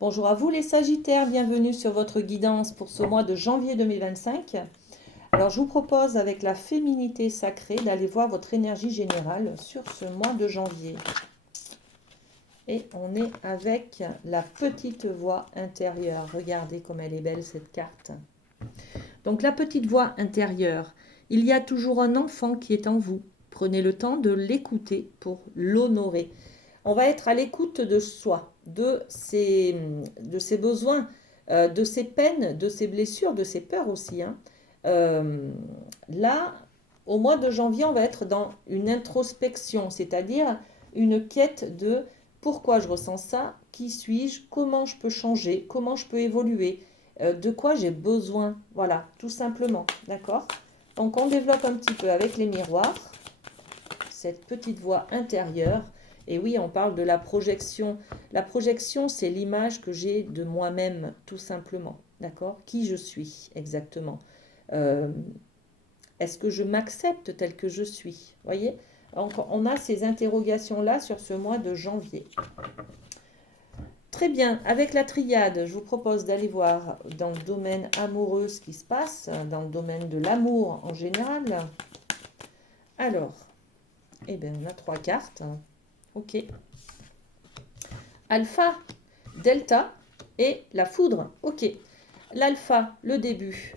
Bonjour à vous les Sagittaires, bienvenue sur votre guidance pour ce mois de janvier 2025. Alors je vous propose avec la féminité sacrée d'aller voir votre énergie générale sur ce mois de janvier. Et on est avec la petite voix intérieure. Regardez comme elle est belle cette carte. Donc la petite voix intérieure, il y a toujours un enfant qui est en vous. Prenez le temps de l'écouter pour l'honorer. On va être à l'écoute de soi, de ses besoins, de ses peines, de ses blessures, de ses peurs aussi, hein. Euh, Là, au mois de janvier, on va être dans une introspection, c'est-à-dire une quête de pourquoi je ressens ça, qui suis-je, comment je peux changer, comment je peux évoluer, de quoi j'ai besoin. Voilà, tout simplement, d'accord? Donc on développe un petit peu avec les miroirs, cette petite voix intérieure. Et oui, on parle de la projection. La projection, c'est l'image que j'ai de moi-même, tout simplement. D'accord? Qui je suis exactement. Euh, Est-ce que je m'accepte tel que je suis? Voyez? Donc, on a ces interrogations-là sur ce mois de janvier. Très bien, avec la triade, je vous propose d'aller voir dans le domaine amoureux ce qui se passe, dans le domaine de l'amour en général. Alors, eh bien, on a 3 cartes. Ok. Alpha, delta et la foudre. Ok. L'alpha, le début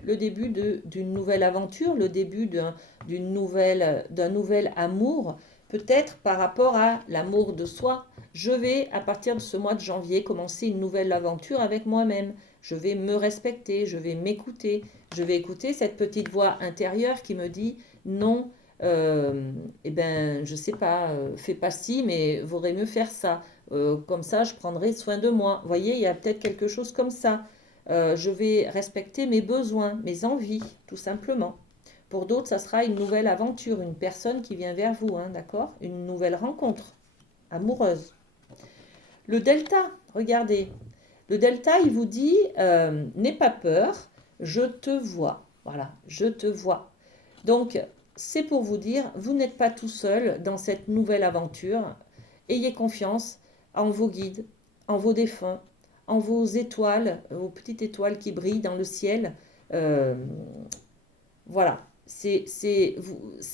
d'une nouvelle aventure, le début d'un nouvel amour, peut-être par rapport à l'amour de soi. Je vais, à partir de ce mois de janvier, commencer une nouvelle aventure avec moi-même. Je vais me respecter, je vais m'écouter, je vais écouter cette petite voix intérieure qui me dit non, eh ben, je sais pas, fais pas ci, mais vaudrait mieux faire ça. Comme ça, je prendrai soin de moi. Vous voyez, il y a peut-être quelque chose comme ça. Je vais respecter mes besoins, mes envies, tout simplement. Pour d'autres, ça sera une nouvelle aventure, une personne qui vient vers vous, hein, d'accord? Une nouvelle rencontre amoureuse. Le delta, regardez. Le delta, il vous dit, n'aie pas peur, je te vois. Voilà, je te vois. Donc, c'est pour vous dire, vous n'êtes pas tout seul dans cette nouvelle aventure. Ayez confiance en vos guides, en vos défunts, en vos étoiles, vos petites étoiles qui brillent dans le ciel. Euh, voilà, c'est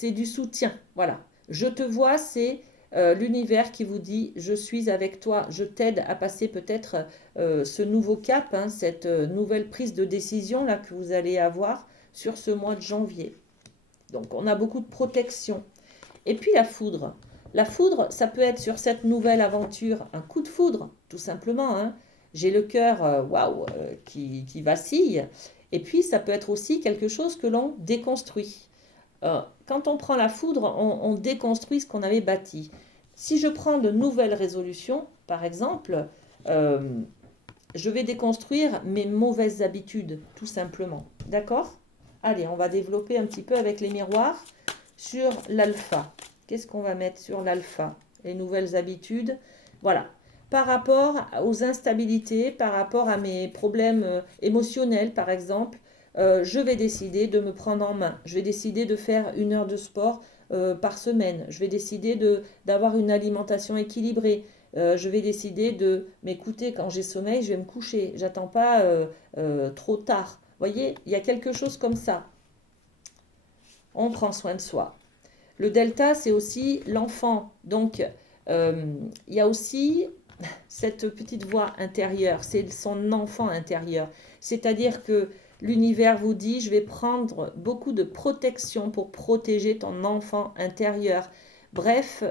du soutien. Voilà, je te vois, c'est l'univers qui vous dit je suis avec toi, je t'aide à passer peut-être ce nouveau cap, hein, cette nouvelle prise de décision là que vous allez avoir sur ce mois de janvier. Donc on a beaucoup de protection. Et puis la foudre. La foudre, ça peut être sur cette nouvelle aventure un coup de foudre, tout simplement, hein. J'ai le cœur waouh, qui vacille. Et puis ça peut être aussi quelque chose que l'on déconstruit. Quand on prend la foudre, on déconstruit ce qu'on avait bâti. Si je prends de nouvelles résolutions, par exemple, euh, je vais déconstruire mes mauvaises habitudes, tout simplement. D'accord? Allez, on va développer un petit peu avec les miroirs sur l'alpha. Qu'est-ce qu'on va mettre sur l'alpha? Les nouvelles habitudes. Voilà. Par rapport aux instabilités, par rapport à mes problèmes émotionnels, par exemple, je vais décider de me prendre en main. Je vais décider de faire 1 heure de sport par semaine. Je vais décider d'avoir une alimentation équilibrée. Je vais décider de m'écouter quand j'ai sommeil, je vais me coucher. J'attends pas trop tard. Vous voyez, il y a quelque chose comme ça. On prend soin de soi. Le delta, c'est aussi l'enfant. Donc, il y a aussi cette petite voix intérieure, c'est son enfant intérieur. C'est-à-dire que l'univers vous dit, je vais prendre beaucoup de protection pour protéger ton enfant intérieur. Bref,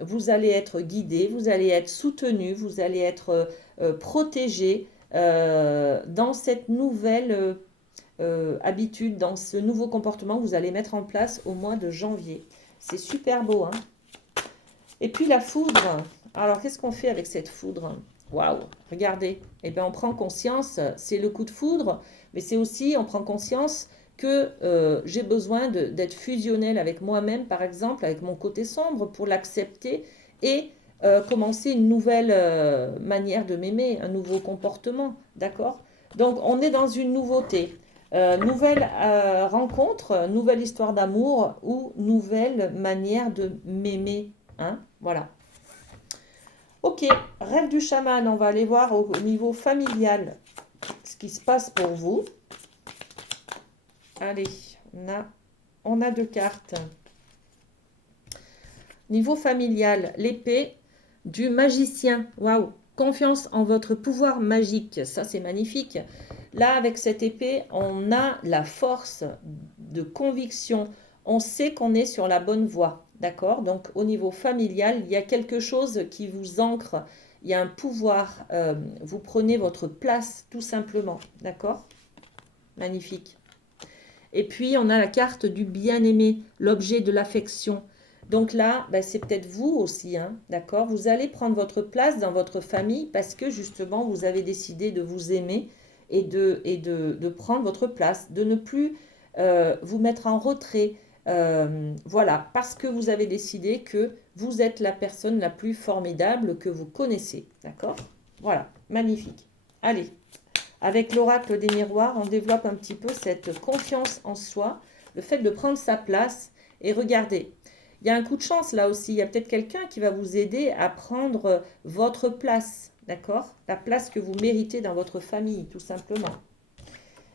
vous allez être guidé, vous allez être soutenu, vous allez être protégé dans cette nouvelle habitude, dans ce nouveau comportement que vous allez mettre en place au mois de janvier. C'est super beau, hein? Et puis la foudre. Alors, qu'est-ce qu'on fait avec cette foudre? Waouh, regardez. Eh bien, on prend conscience, c'est le coup de foudre, mais c'est aussi, on prend conscience que j'ai besoin d'être fusionnel avec moi-même, par exemple, avec mon côté sombre, pour l'accepter et commencer une nouvelle manière de m'aimer, un nouveau comportement, d'accord? Donc, on est dans une nouveauté. Nouvelle rencontre, nouvelle histoire d'amour ou nouvelle manière de m'aimer, hein, voilà. Ok, rêve du chaman, on va aller voir au niveau familial ce qui se passe pour vous. Allez, on a deux cartes. Niveau familial, l'épée du magicien. Waouh! Confiance en votre pouvoir magique. Ça, c'est magnifique. Là, avec cette épée, on a la force de conviction. On sait qu'on est sur la bonne voie. D'accord? Donc, au niveau familial, il y a quelque chose qui vous ancre. Il y a un pouvoir. Vous prenez votre place, tout simplement. D'accord? Magnifique. Et puis, on a la carte du bien-aimé, l'objet de l'affection. Donc là, ben, c'est peut-être vous aussi, hein, d'accord? Vous allez prendre votre place dans votre famille parce que justement, vous avez décidé de vous aimer et de prendre votre place, de ne plus vous mettre en retrait. Voilà, parce que vous avez décidé que vous êtes la personne la plus formidable que vous connaissez, d'accord? Voilà, magnifique. Allez, avec l'oracle des miroirs, on développe un petit peu cette confiance en soi, le fait de prendre sa place. Et regardez, il y a un coup de chance là aussi. Il y a peut-être quelqu'un qui va vous aider à prendre votre place, d'accord? La place que vous méritez dans votre famille, tout simplement.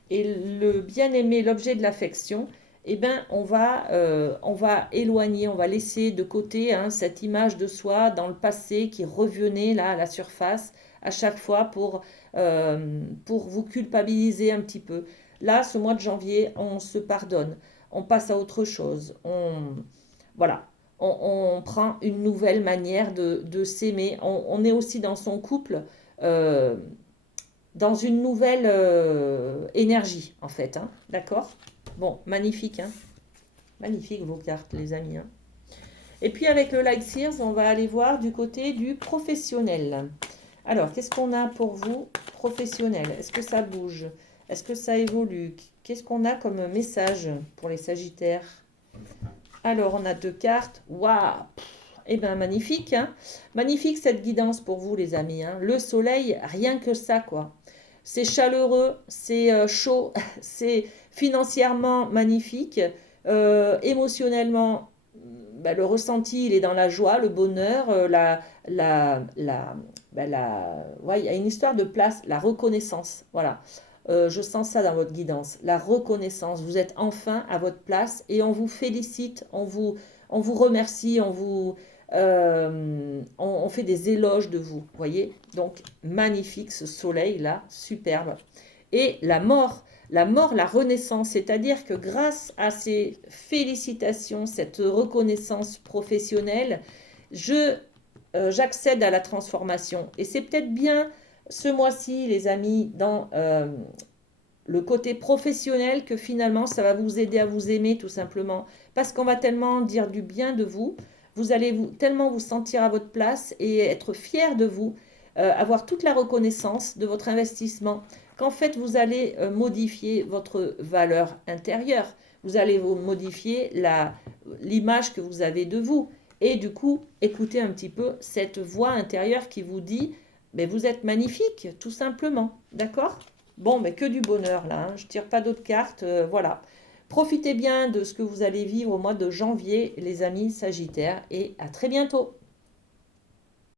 Et le bien-aimé, l'objet de l'affection, eh ben, on va éloigner, on va laisser de côté hein, cette image de soi dans le passé qui revenait là à la surface à chaque fois pour vous culpabiliser un petit peu. Là, ce mois de janvier, on se pardonne, on passe à autre chose, voilà, on prend une nouvelle manière de s'aimer. On est aussi dans son couple. euh, dans une nouvelle énergie, en fait. Hein. D'accord? Bon, magnifique. Hein. Magnifique vos cartes, les amis. Hein. Et puis avec le Light Sears, on va aller voir du côté du professionnel. Alors, qu'est-ce qu'on a pour vous, professionnel? Est-ce que ça bouge? Est-ce que ça évolue? Qu'est-ce qu'on a comme message pour les Sagittaires? Alors, on a deux cartes. Waouh! Eh bien, magnifique. Hein. Magnifique cette guidance pour vous, les amis. Hein. Le soleil, rien que ça, quoi. C'est chaleureux, c'est chaud, c'est financièrement magnifique, émotionnellement, bah, le ressenti, il est dans la joie, le bonheur, ouais, il y a une histoire de place, la reconnaissance, voilà. Je sens ça dans votre guidance, la reconnaissance. Vous êtes enfin à votre place et on vous félicite, on vous remercie, on fait des éloges de vous, voyez. Donc magnifique ce soleil là, superbe. Et la mort, la renaissance, c'est-à-dire que grâce à ces félicitations, cette reconnaissance professionnelle, j'accède à la transformation. Et c'est peut-être bien ce mois-ci, les amis, dans le côté professionnel que finalement ça va vous aider à vous aimer tout simplement. Parce qu'on va tellement dire du bien de vous, vous allez tellement vous sentir à votre place et être fier de vous, avoir toute la reconnaissance de votre investissement, qu'en fait vous allez modifier votre valeur intérieure. Vous allez vous modifier l'image que vous avez de vous. Et du coup, écoutez un petit peu cette voix intérieure qui vous dit, mais vous êtes magnifique, tout simplement. D'accord? Bon, mais que du bonheur là, hein. Je ne tire pas d'autres cartes, voilà. Profitez bien de ce que vous allez vivre au mois de janvier, les amis Sagittaires, et à très bientôt.